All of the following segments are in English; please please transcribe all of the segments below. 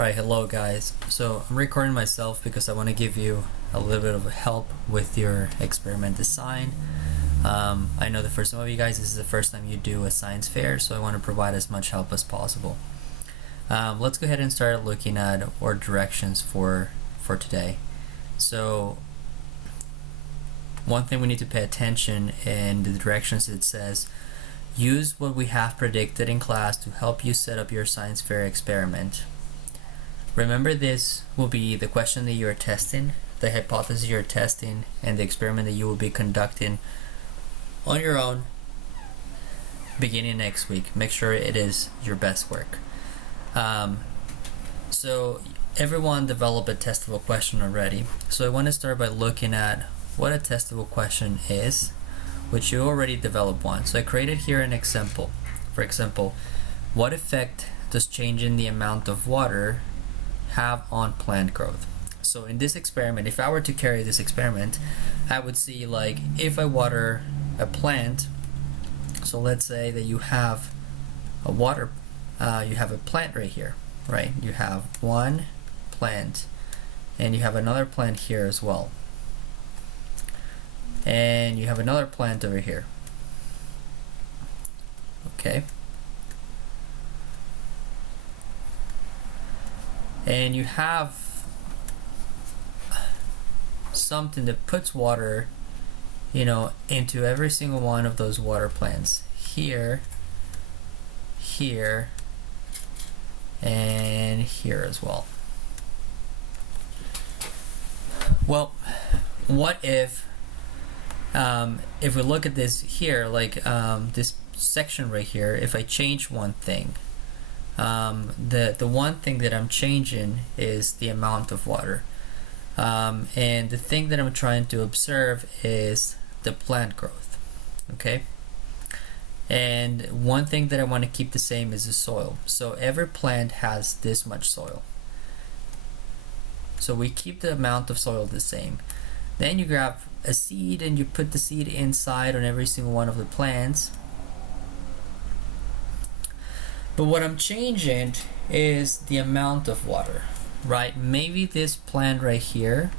Alright, hello guys. So I'm recording myself because I want to give you a little bit of help with your experiment design. I know that for some of you guys this is the first time you do a science fair, so I want to provide as much help as possible. Let's go ahead and start looking at our directions for today. So one thing we need to pay attention in the directions, it says use what we have predicted in class to help you set up your science fair experiment. Remember, this will be the question that you are testing, the hypothesis you're testing, and the experiment that you will be conducting on your own beginning next week. Make sure it is your best work. So everyone developed a testable question already. So I want to start by looking at what a testable question is, which you already developed one. So I created here an example. For example, what effect does changing the amount of water have on plant growth? So in this experiment, if I were to carry this experiment, I would see, like, if I water a plant, so let's say that you have a plant right here, right? You have one plant and you have another plant here as well, and you have another plant over here. Okay, and you have something that puts water, into every single one of those water plants, here, here, and here as well. Well, what if we look at this here, like this section right here, if I change one thing, the one thing that I'm changing is the amount of water, and the thing that I'm trying to observe is the plant growth. Okay, and one thing that I want to keep the same is the soil. So every plant has this much soil, so we keep the amount of soil the same. Then you grab a seed and you put the seed inside on every single one of the plants. But what I'm changing is the amount of water, right? Maybe this plant right here,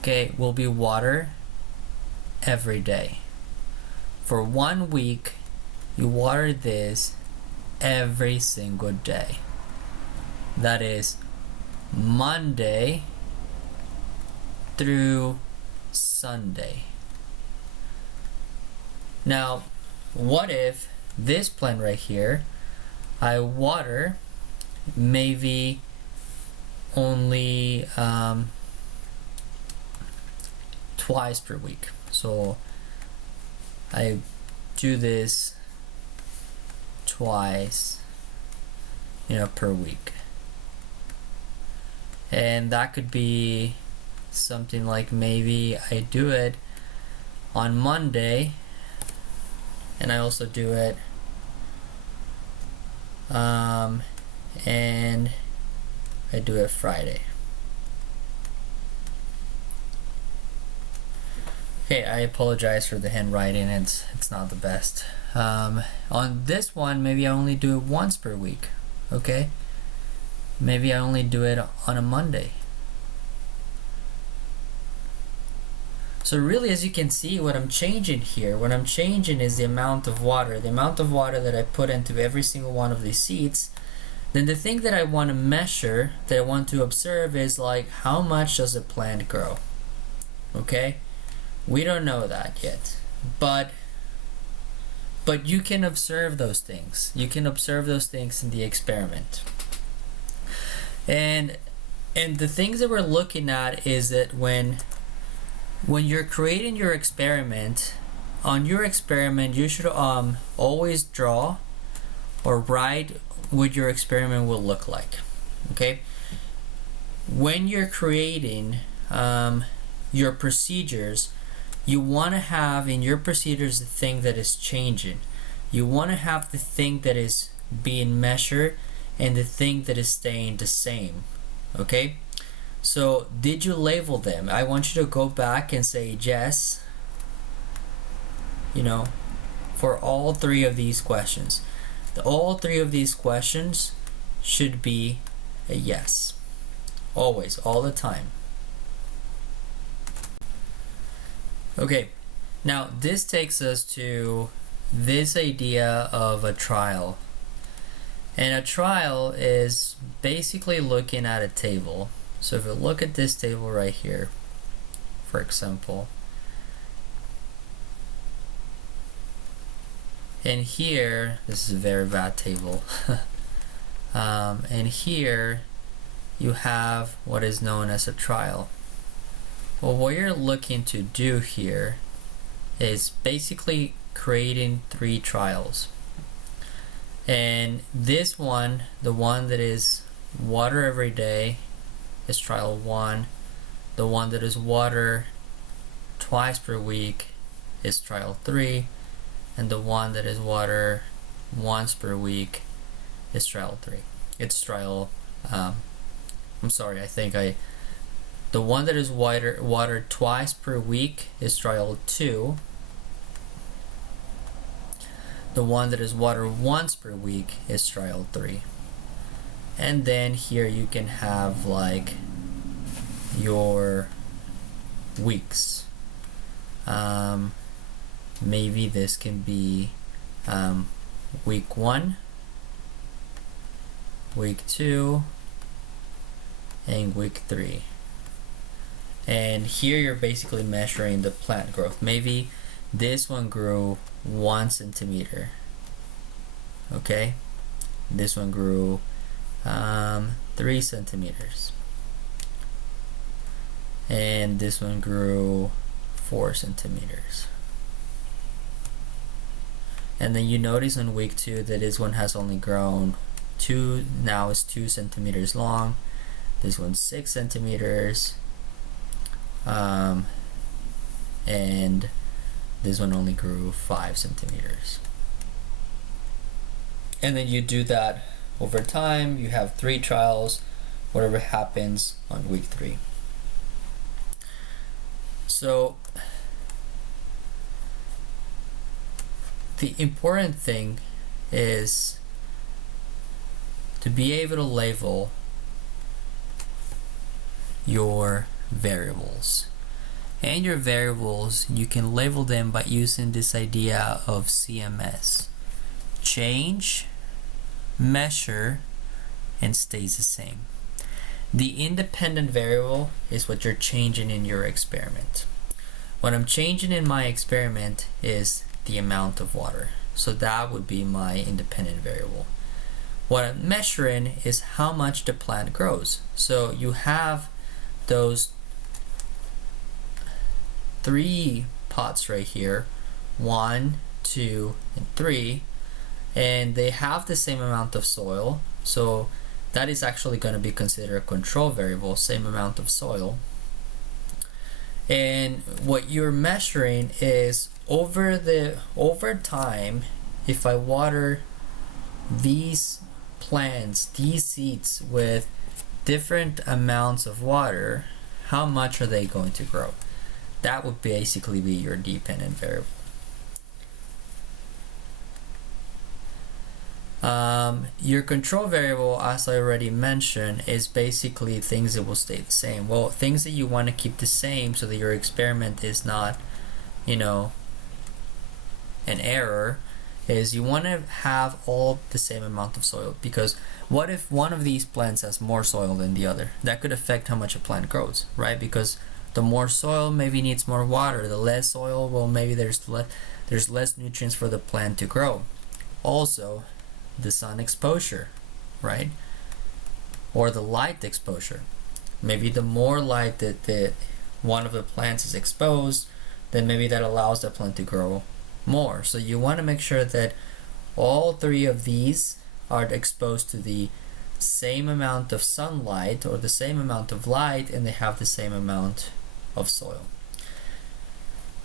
okay, will be water every day. For 1 week, you water this every single day. That is Monday through Sunday. Now, what if this plant right here, I water maybe only twice per week? So I do this twice, per week. And that could be something like, maybe I do it on Monday and I also do it and I do it Friday. Okay, I apologize for the handwriting, it's not the best. On this one, maybe I only do it once per week. Okay, maybe I only do it on a Monday. So really, as you can see, what I'm changing is the amount of water that I put into every single one of these seeds. Then the thing that I want to measure, that I want to observe, is like, how much does a plant grow? Okay, we don't know that yet, but you can observe those things. You can observe those things in the experiment. And the things that we're looking at is that when you're creating your experiment, on your experiment you should always draw or write what your experiment will look like. Okay, when you're creating your procedures, you want to have in your procedures the thing that is changing. You want to have the thing that is being measured and the thing that is staying the same. Okay, so did you label them? I want you to go back and say yes, for all three of these questions. All three of these questions, should be a yes. Always, all the time. Okay, now this takes us to this idea of a trial. And a trial is basically looking at a table. So if you look at this table right here, for example, and here, this is a very bad table, and here you have what is known as a trial. Well, what you're looking to do here is basically creating 3 trials. And this one, the one that is water every day, is trial 1. The one that is water twice per week is trial 3. And the one that is water once per week is trial 3. It's trial, I'm sorry, the one that is water twice per week is trial 2. The one that is water once per week is trial 3. And then here you can have like your weeks. Maybe this can be week 1, week 2, and week 3. And here you're basically measuring the plant growth. Maybe this one grew 1 centimeter. Okay, this one grew 3 centimeters, and this one grew 4 centimeters. And then you notice on week 2 that this one has only grown 2, now it's 2 centimeters long. This one's 6 centimeters, and this one only grew 5 centimeters. And then you do that over time. You have 3 trials, whatever happens on week 3. So the important thing is to be able to label your variables. And your variables, you can label them by using this idea of CMS. Change, measure, and stays the same. The independent variable is what you're changing in your experiment. What I'm changing in my experiment is the amount of water. So that would be my independent variable. What I'm measuring is how much the plant grows. So you have those 3 pots right here, 1, 2, and 3, and they have the same amount of soil. So that is actually going to be considered a control variable, same amount of soil. And what you're measuring is over time, if I water these plants, these seeds with different amounts of water, how much are they going to grow? That would basically be your dependent variable. Your control variable, as I already mentioned, is basically things that will stay the same. Well, things that you want to keep the same so that your experiment is not, an error, is you want to have all the same amount of soil. Because what if one of these plants has more soil than the other? That could affect how much a plant grows, right? Because the more soil maybe needs more water. The less soil, well, maybe there's less nutrients for the plant to grow. Also, the sun exposure, right? Or the light exposure. Maybe the more light that one of the plants is exposed, then maybe that allows the plant to grow more. So you want to make sure that all 3 of these are exposed to the same amount of sunlight or the same amount of light, and they have the same amount of soil.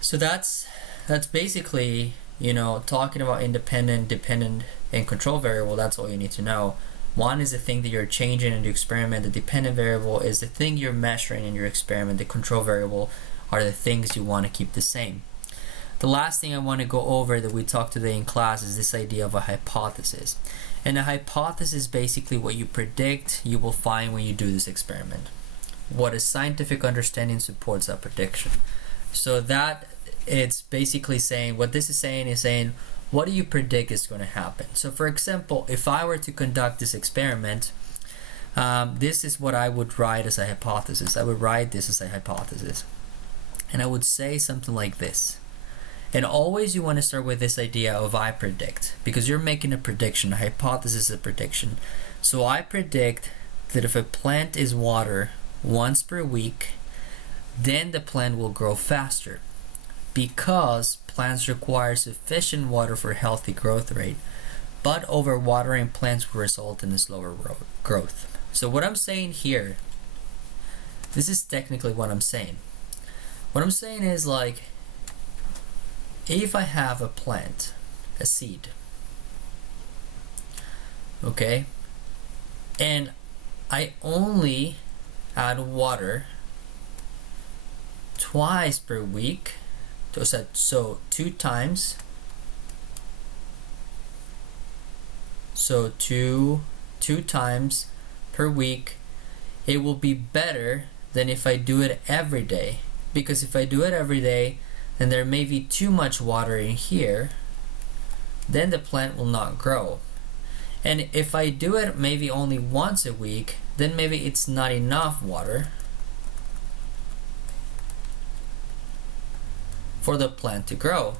So that's basically, talking about independent, dependent, and control variable. That's all you need to know. One is the thing that you're changing in the experiment. The dependent variable is the thing you're measuring in your experiment. The control variable are the things you want to keep the same. the last thing I want to go over that we talked today in class is this idea of a hypothesis. And a hypothesis is basically what you predict you will find when you do this experiment. What a scientific understanding supports that prediction. So that it's basically saying, what this is saying, what do you predict is going to happen? So for example, if I were to conduct this experiment, this is what I would write as a hypothesis. I would write this as a hypothesis. And I would say something like this. And always you want to start with this idea of I predict, because you're making a prediction. A hypothesis is a prediction. So I predict that if a plant is watered once per week, then the plant will grow faster, because plants require sufficient water for healthy growth rate, but overwatering plants will result in a slower growth. So what I'm saying here, this is technically what I'm saying. What I'm saying is, like, if I have a plant, a seed, okay, and I only add water twice per week, so two times, so two times per week, it will be better than if I do it every day. Because if I do it every day, and there may be too much water in here, then the plant will not grow. And if I do it maybe only once a week, then maybe it's not enough water for the plant to grow.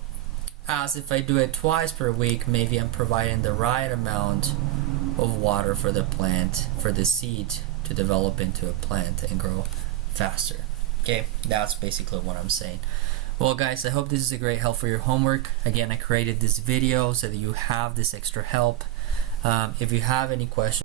As if I do it twice per week, maybe I'm providing the right amount of water for the plant, for the seed to develop into a plant and grow faster. Okay, that's basically what I'm saying. Well guys, I hope this is a great help for your homework. Again, I created this video so that you have this extra help. If you have any questions,